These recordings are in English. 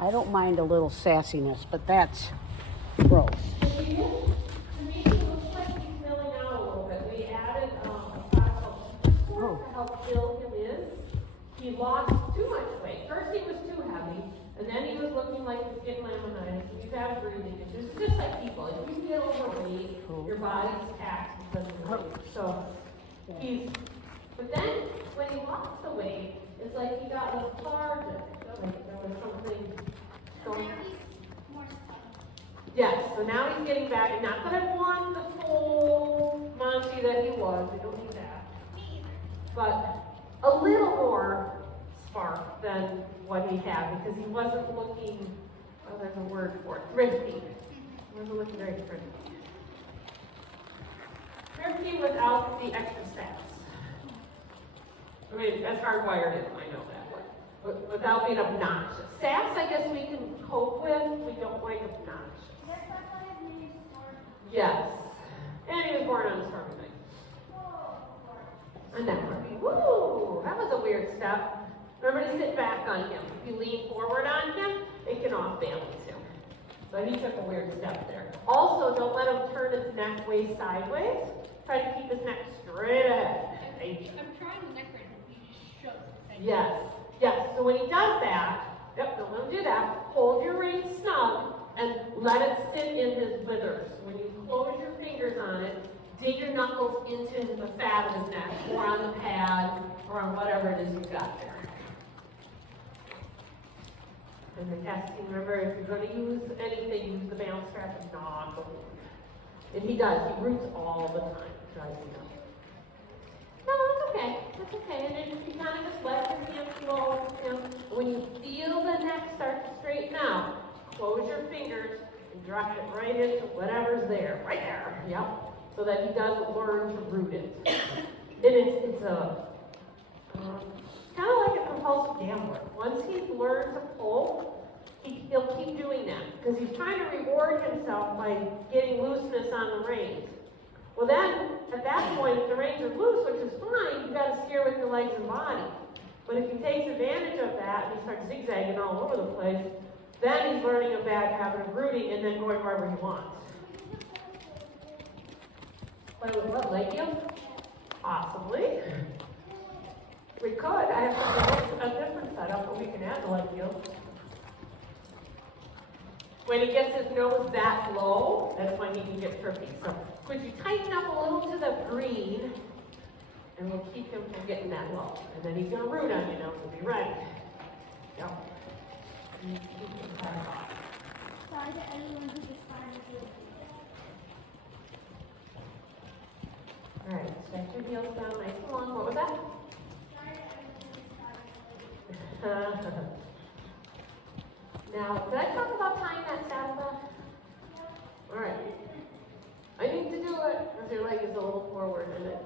I don't mind a little sassiness, but that's gross. To me, it looks like he's filling out a little bit. We added a product called to help fill him in. He lost too much weight. First he was too heavy, and then he was looking like he was getting laminitis. He's had breathing issues. It's just like people. If you get overweight, your body's taxed because of weight. So but then when he lost the weight, it's like he got lethargic. Like there was something going on. Yes, so now he's getting back, and not that I want the full Monty that he was, we don't need that. But a little more spark than what he had, because he wasn't looking, oh, there's a word for it, thrifty. He wasn't looking very thrifty. Thrifty without the extra steps. I mean, that's hardwired in, I know that, but without being obnoxious. Sass, I guess we can cope with, we don't like obnoxious. Yes. And he was born on a stormy night. And that one. Woo! That was a weird step. Remember to sit back on him. If you lean forward on him, it can off-balance him. So he took a weird step there. Also, don't let him turn his neck way sideways. Try to keep his neck straight ahead. I'm trying the neck right now. He just shoves. Yes. Yes. So when he does that, don't let him do that. Hold your rein snug and let it sit in his withers. When you close your fingers on it, dig your knuckles into the fat of his neck, or on the pad, or on whatever it is you've got there. And the testing, remember, if you're going to use anything, use the balance strap and not the wound. And he does. He roots all the time. Drives me nuts. No, that's okay. That's okay. And then you kind of just let your hand flow. When you feel the neck start to straighten out, close your fingers and drop it right into whatever's there. Right there. Yep. So that he does learn to root it. And it's kind of like a compulsive gambler. Once he's learned to pull, he'll keep doing that. Because he's trying to reward himself by getting looseness on the reins. Well then, at that point, if the reins are loose, which is fine, you've got to steer with your legs and body. But if he takes advantage of that and he starts zigzagging all over the place, then he's learning a bad habit of rooting and then going wherever he wants. Play with what, leg heel? Possibly. We could. I have a different setup, but we can add the leg heel. When he gets his nose that low, that's when he can get trippy. So could you tighten up a little to the green, and we'll keep him from getting that low. And then he's going to root on you now, so be ready. Yep. Sorry to anyone who just finds it. All right, stretch your heels down nice and long. What was that? Now, did I talk about tying that saddle back? All right. I need to do it because your leg is a little forward and it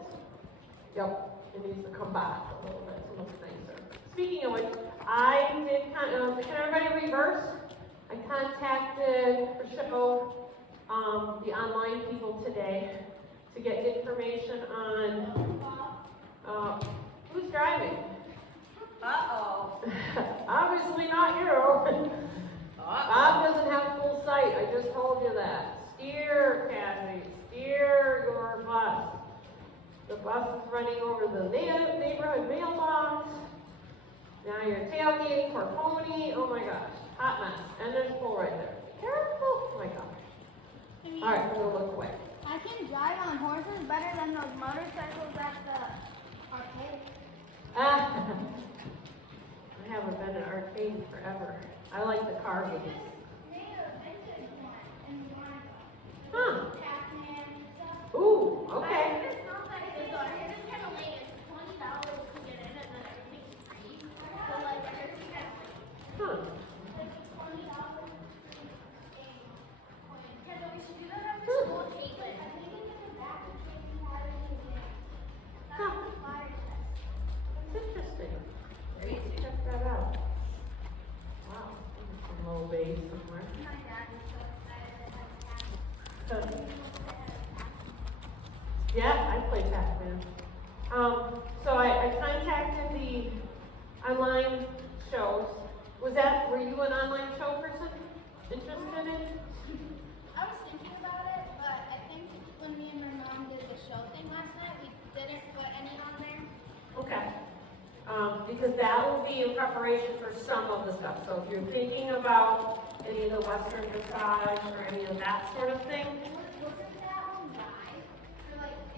needs to come back a little bit to look nicer. Speaking of which, I did can everybody reverse? I contacted for show the online people today to get information on who's driving. Uh-oh. Obviously not you. Bob doesn't have full sight. I just told you that. Steer, Kathy. Steer your bus. The bus is running over the neighborhood mailbox. Now you're tailgating for Pony. Oh my gosh. Hot mess. And there's a pole right there. Careful. Oh my gosh. All right, we'll look away. I can drive on horses better than those motorcycles at the arcade. I haven't been in an arcade in forever. I like the car movies. Huh. Ooh, okay. Huh. That's interesting. Check that out. Wow. Some low base somewhere. Yeah, I play Pac-Man. So I contacted the online shows. Were you an online show because that will be in preparation for some of the stuff. So if you're thinking about any of the Western dressage or any of that sort of thing,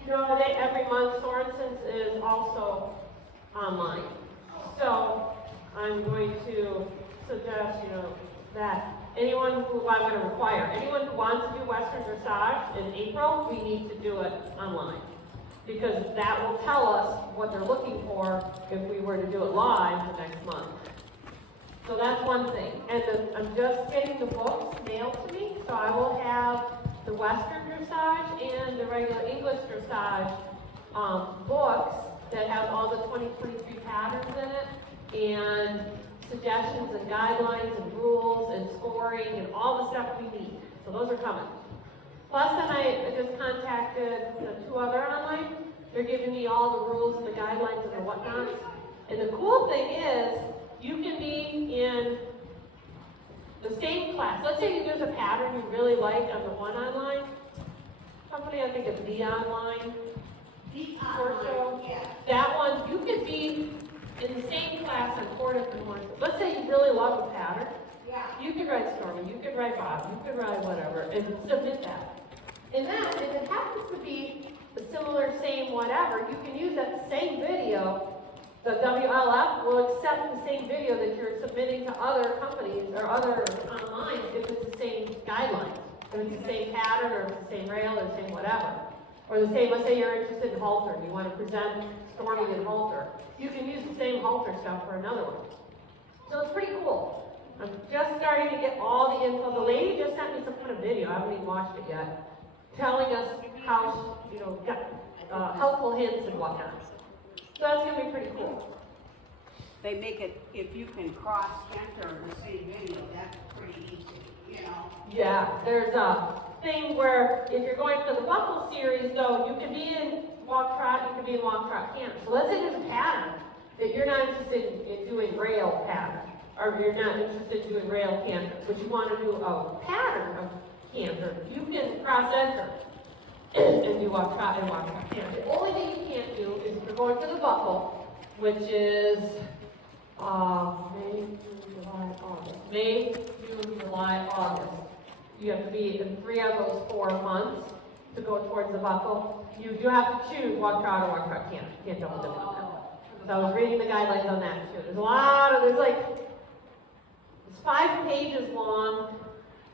no, every month Sorensen's is also online. So I'm going to suggest, that anyone who I'm going to require, anyone who wants to do Western dressage in April, we need to do it online. Because that will tell us what they're looking for if we were to do it live the next month. So that's one thing. And I'm just getting the books mailed to me, so I will have the Western dressage and the regular English dressage books that have all the 2023 patterns in it, and suggestions and guidelines and rules and scoring and all the stuff we need. So those are coming. Plus, then I just contacted the 2 other online. They're giving me all the rules and the guidelines and the whatnot. And the cool thing is, you can be in the same class. Let's say there's a pattern you really like on the one online company. I think it's the online. Yeah. That one, you could be in the same class on 4 different ones. Let's say you really love a pattern. Yeah. You could write Stormy, you could write Bob, you could write whatever, and submit that. And then, if it happens to be a similar, same whatever, you can use that same video. The WLF will accept the same video that you're submitting to other companies or other online if it's the same guidelines. If it's the same pattern, or if it's the same rail, or the same whatever. Or the same, let's say you're interested in halter, and you want to present Stormy and halter. You can use the same halter stuff for another one. So it's pretty cool. I'm just starting to get all the info. The lady just sent me some kind of video, I haven't even watched it yet, telling us how, helpful hints and whatnot. So that's going to be pretty cool. They make it, if you can cross-enter the same video, that's pretty easy, Yeah, there's a thing where if you're going for the buckle series, though, you can be in walk trot, you can be in walk trot canter. So let's say there's a pattern that you're not interested in doing rail pattern, or you're not interested in doing rail canter, but you want to do a pattern of canter, you can cross-enter and do walk trot and walk trot canter. The only thing you can't do is if you're going for the buckle, which is May, June, July, August. May, June, July, August. You have to be in 3 of those 4 months to go towards the buckle. You do have to choose walk trot or walk trot canter. You can't double dip on that. So I was reading the guidelines on that too. It's 5 pages long,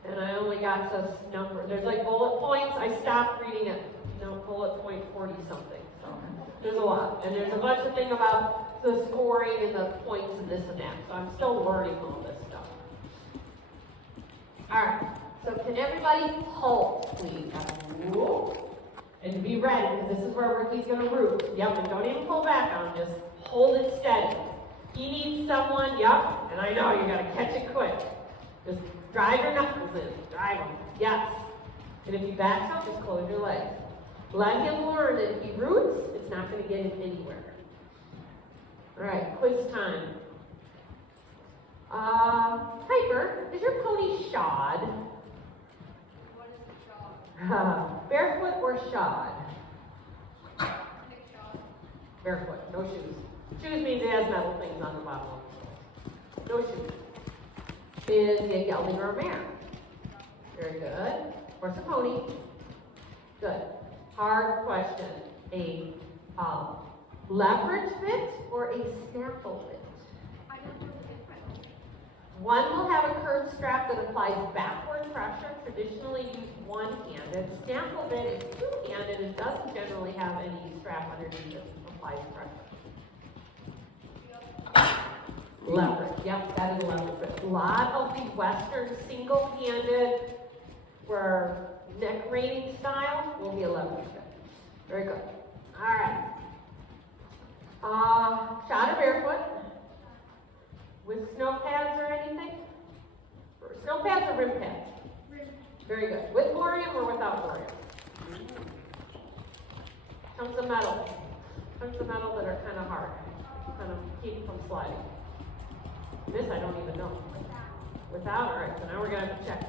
and I only got this number. There's like bullet points. I stopped reading it, bullet point 40 something. So there's a lot. And there's a bunch of things about the scoring and the points and this and that. So I'm still learning all this stuff. All right. So can everybody halt, please? And be ready, because this is where Ricky's going to root. Yep, and don't even pull back on him. Just hold it steady. He needs someone, yep, and I know, you got to catch it quick. Just drive your knuckles in. Drive them. Yes. And if he backs up, just close your legs. Let him learn that if he roots, it's not going to get him anywhere. All right, quiz time. Piper, is your pony shod? What is the shod? Barefoot or shod? Nick shod. Barefoot, no shoes. Shoes means it has metal things on the bottom. No shoes. Is he a gelding or a mare? Very good. Horse or pony? Good. Hard question. A leverage bit or a snaffle bit? I don't know the difference. One will have a curved strap that applies backward pressure, traditionally used one-handed. Snaffle bit is two-handed and doesn't generally have any strap underneath it that applies pressure. Leverage, yep, that is leverage bit. A lot of the Western single-handed for neck reining style will be a leverage bit. Very good. All right. Shod or barefoot? With snow pads or anything? Snow pads or rim pads? Very good. With borium or without borium? Chunks of metal. Chunks of metal that are kind of hard. Kind of keep from sliding. This I don't even know. Without? All right, so now we're going to have to check.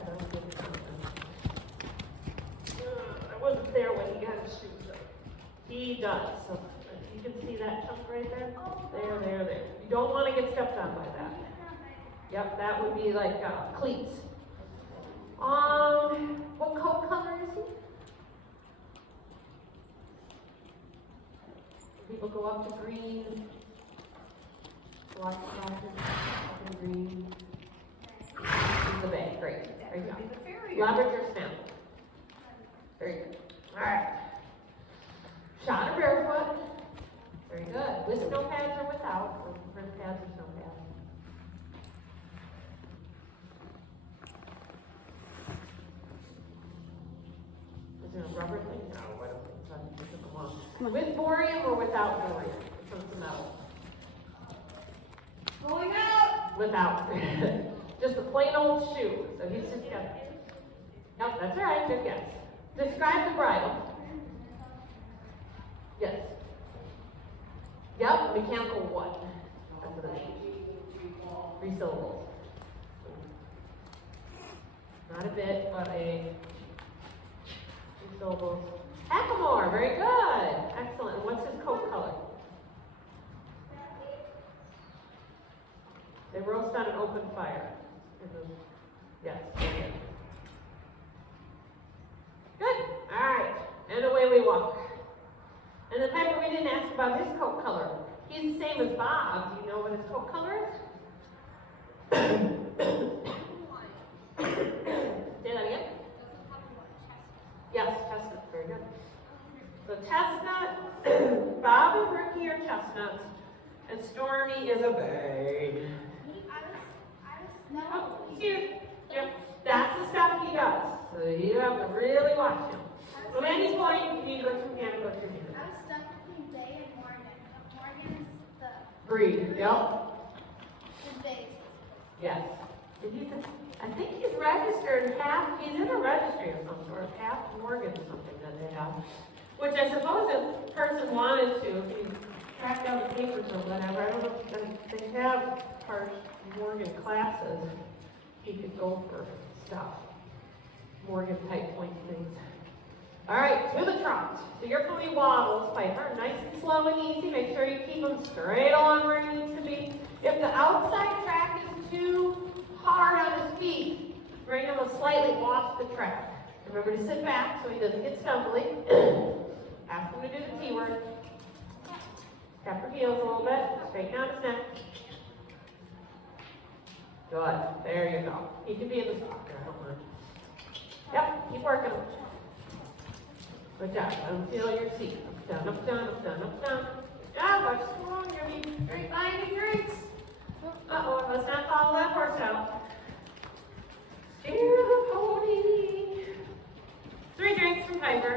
I wasn't there when he got his shoes up. He does. So you can see that chunk right there? There. You You don't want to get stepped on by that. Yep, that would be like cleats. What coat color is he? People go up to green. Lots of up in green. He's the bay. Great. There you go. Lavender stem. Very good. All right. Shot or barefoot. Very good. With snow pads or without. Or print pads or snow pads. Is there a rubber thing? No, I don't think so. I took them off. With borium or without borium? This one's metal. Going out. Without. Just a plain old shoe. So he's just got. Yep, that's all right. Good guess. Describe the bridle. Yes. Yep, mechanical what? That's what it is. 3 syllables. Not a bit, but a 2 syllables. Hackamore, very good. Excellent. And what's his coat color? They roast on an open fire. Yes. Good. All right. And away we walk. And the Piper, we didn't ask about his coat color. He's the same as Bob. Do you know what his coat color is? Say that again. Yes, chestnut. Very good. So chestnut, Bob and Ricky are chestnuts, and Stormy is a bay. Oh, cute. Yep. That's the stuff he does. So you have to really watch him. So at any point, you need to go through hand, go through hand. I was stuck between Bay and Morgan. Morgan is the Breed. Yep. Bay. Yes. I think he's registered he's in a registry of some sort, half Morgan or something that they have. Which I suppose if a person wanted to, if he tracked down the papers or whatever, I don't know if they have part Morgan classes, he could go for stuff. Morgan type point things. All right, to the trot. So you're putting wobbles, Piper, nice and slow and easy. Make sure you keep them straight along where he needs to be. If the outside track is too hard on his feet, bring him slightly off the track. Remember to sit back so he doesn't get stumbly. Ask him to do the T word. Tap her heels a little bit. Straighten out his neck. Good. There you go. He can be in the sock there. Don't worry. Yep. Keep working. Good job. Don't feel your seat. Up, down, up, down, up, down, up, down. Good job. Watch the wrong. You're going to be finding drinks. Uh-oh. Let's not follow that horse out. Steer the pony. 3 drinks from Piper.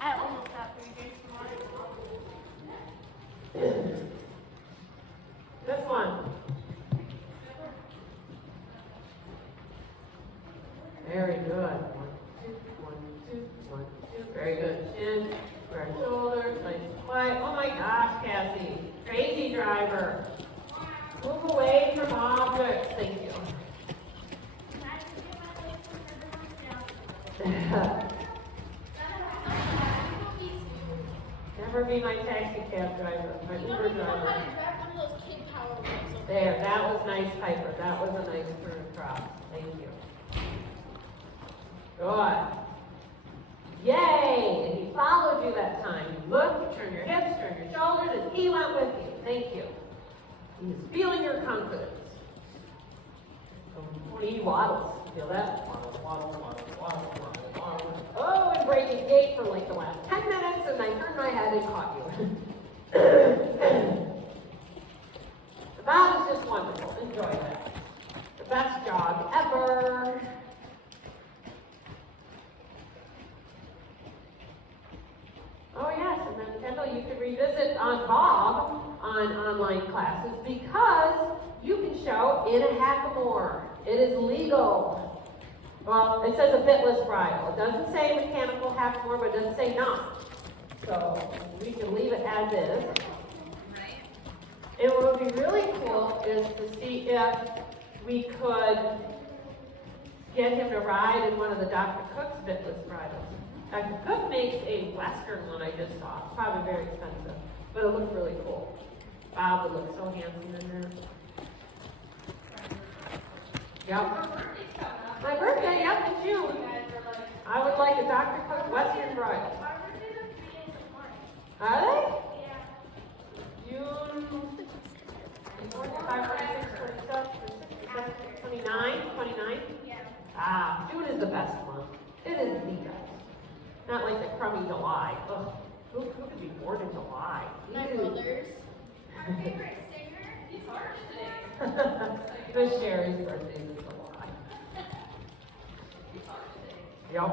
I almost got 3 drinks from Morgan. This one. Very good. 1, 2, 1, 2, 1, 2. Very good. Chin, square shoulders, nice and quiet. Oh my gosh, Cassie. Crazy driver. Move away from objects. Thank you. Never be my taxi cab driver, my Uber driver. There, that was nice, Piper. That was a nice turn across. Thank you. Good. Yay! And he followed you that time. You looked, you turned your hips, turned your shoulders, and he went with you. Thank you. He was feeling your confidence. So, he waddles. Feel that? Waddle, waddle, waddle, waddle, waddle, waddle. Oh, and breaking gait for like the last 10 minutes, and I turned my head and caught you. The bob is just wonderful. Enjoy that. The best jog ever. Oh yes, and then Kendall, you can revisit on Bob on online classes because you can show in a hackamore. It is legal. Well, it says a bitless bridle. It doesn't say mechanical hackamore, but it doesn't say not. So we can leave it as is. And what would be really cool is to see if we could get him to ride in one of the Dr. Cook's bitless bridles. Dr. Cook makes a Western one I just saw. It's probably very expensive, but it looks really cool. Bob would look so handsome in there. Yep. My birthday, yep, in June. I would like a Dr. Cook Western bridal. Are they? June 25, 26, 29, 29? Ah, June is the best month. It is the best. Not like the crummy July. Ugh. Who could be born in July? My Ew. brother's. Our favorite singer. He's ours today. Miss Sherry's birthday is in July. Yep.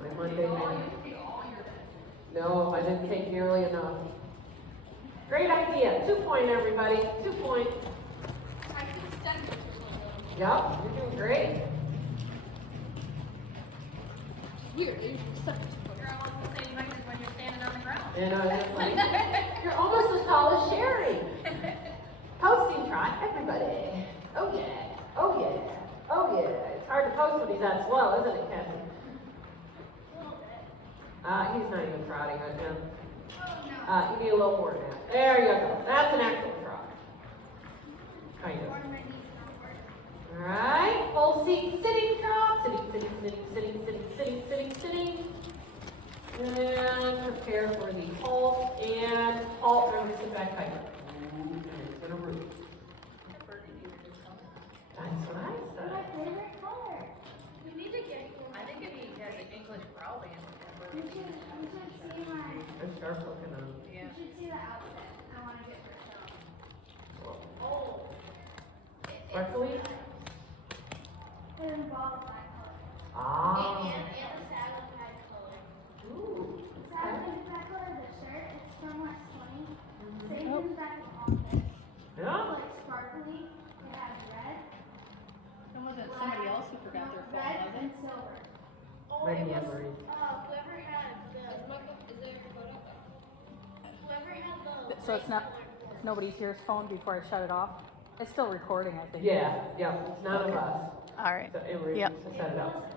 My Monday night. No, I didn't take nearly enough. Great idea. 2 point, everybody. 2 point. I can stand it. Yep, you're doing great. Weird. You're almost the same height as when you're standing on the ground. And I was like, you're almost as tall as Sherry. Posting trot, everybody. Oh yeah, oh yeah, oh yeah. It's hard to post when he's that slow, isn't it, Kevin? He's not even trotting right now. You need a little more than that. There you go. That's an actual trot. Kind of. Alright, full seat sitting trot. Sitting. And prepare for the halt. And halt, remember to sit back tight. To the roof. That's what I said. My favorite color. You need to get. I think if he has an English growl band. You should see my. I'm sharp looking on. Yeah. You should see the outfit. I want to get for sale. Oh. Sparkly? It involves my color. Ah. And the saddle had color. Ooh. The saddle is that color. The shirt, it's from like 20. Same as that outfit. Yeah? Like sparkly. It has red. And was it somebody else who forgot their phone, Red was and it? silver. Maybe Emery. Whoever had the. Whoever had the. So it's not, it's nobody's here's phone before I shut it off? It's still recording, I think. Yeah, it's none of us. All right. So Emery Yep. set it up.